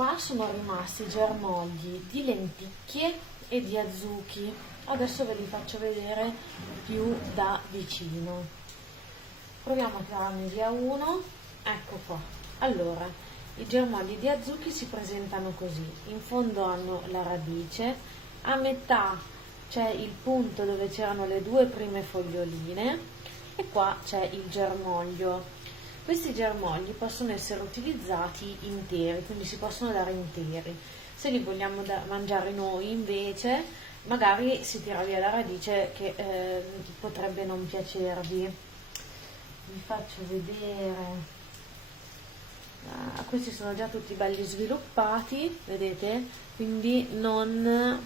qua sono rimasti germogli di lenticchie e di azuchi. Adesso ve li faccio vedere più da vicino. Proviamo a tirarne via uno. Ecco qua. Allora, i germogli di azuchi si presentano così. In fondo hanno la radice, a metà c'è il punto dove c'erano le due prime foglioline e qua c'è il germoglio. Questi germogli possono essere utilizzati interi, quindi si possono dare interi. Se li vogliamo mangiare noi invece, magari si tira via la radice che potrebbe non piacervi. Vi faccio vedere. Questi sono già tutti belli sviluppati, vedete? Quindi non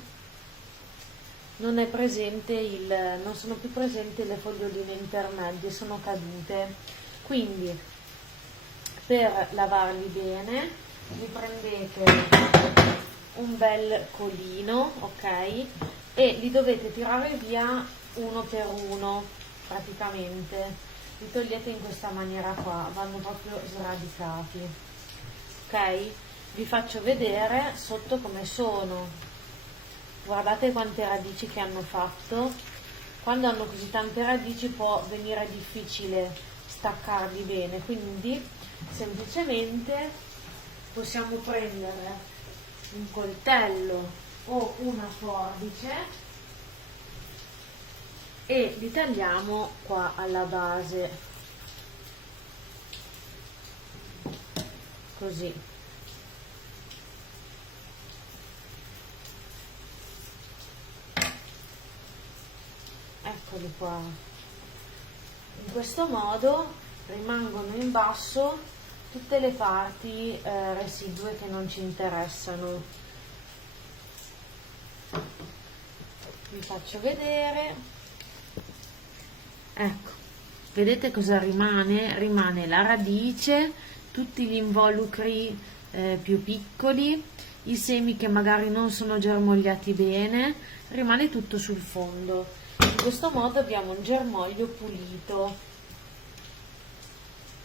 è presente non sono più presenti le foglioline intermedie, sono cadute. Quindi per lavarli bene vi prendete un bel colino, ok? E li dovete tirare via uno per uno praticamente. Li togliete in questa maniera qua, vanno proprio sradicati, ok? Vi faccio vedere sotto come sono. Guardate quante radici che hanno fatto. Quando hanno così tante radici può venire difficile staccarli bene, quindi semplicemente possiamo prendere un coltello o una forbice e li tagliamo qua alla base, così. Eccoli qua. In questo modo rimangono in basso tutte le parti residue che non ci interessano. Vi faccio vedere. Ecco, vedete cosa rimane? Rimane la radice, tutti gli involucri più piccoli, i semi che magari non sono germogliati bene, rimane tutto sul fondo. In questo modo abbiamo un germoglio pulito.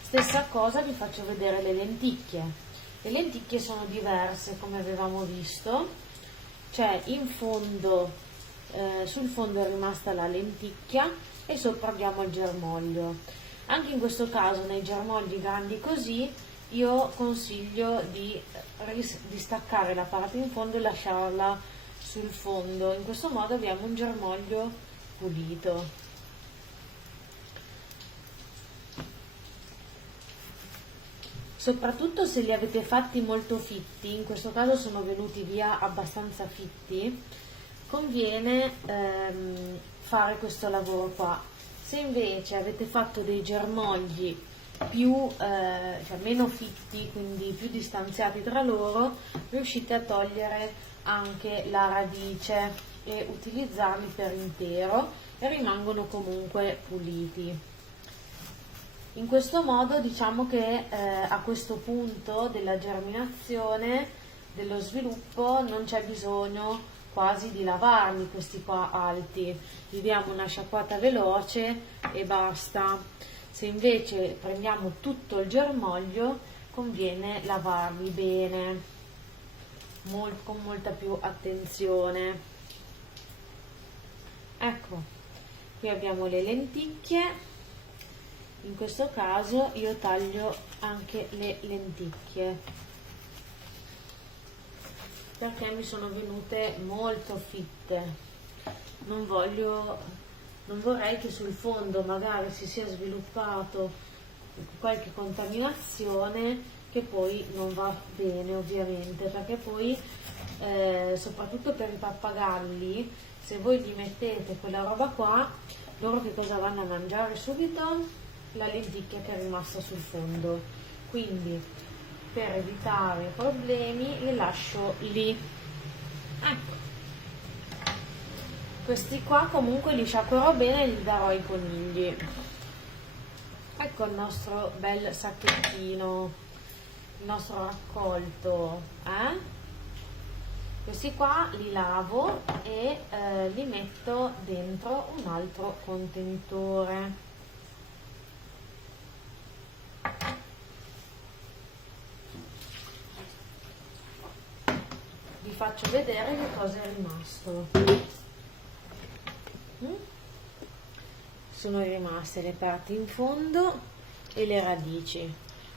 Stessa cosa, vi faccio vedere le lenticchie. Le lenticchie sono diverse, come avevamo visto. Cioè in fondo, sul fondo è rimasta la lenticchia e sopra abbiamo il germoglio. Anche in questo caso, nei germogli grandi così, io consiglio di staccare la parte in fondo e lasciarla sul fondo. In questo modo abbiamo un germoglio pulito. Soprattutto se li avete fatti molto fitti, in questo caso sono venuti via abbastanza fitti, conviene fare questo lavoro qua. Se invece avete fatto dei germogli cioè meno fitti, quindi più distanziati tra loro, riuscite a togliere anche la radice e utilizzarli per intero e rimangono comunque puliti. In questo modo diciamo che a questo punto della germinazione, dello sviluppo, non c'è bisogno quasi di lavarli questi qua alti, gli diamo una sciacquata veloce e basta. Se invece prendiamo tutto il germoglio conviene lavarli bene, con molta più attenzione. Ecco, qui abbiamo le lenticchie. In questo caso io taglio anche le lenticchie perché mi sono venute molto fitte. Non vorrei che sul fondo magari si sia sviluppato qualche contaminazione che poi non va bene, ovviamente, perché poi soprattutto per i pappagalli, se voi gli mettete quella roba qua, loro che cosa vanno a mangiare subito? La lenticchia che è rimasta sul fondo. Quindi per evitare problemi li lascio lì. Ecco, questi qua comunque li sciacquerò bene e li darò ai conigli. Ecco il nostro bel sacchettino, il nostro raccolto, questi qua li lavo e li metto dentro un altro contenitore. faccio vedere che cosa è rimasto. Sono rimaste le parti in fondo e le radici.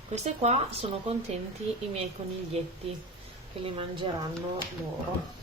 Queste qua sono contenti i miei coniglietti che le mangeranno loro.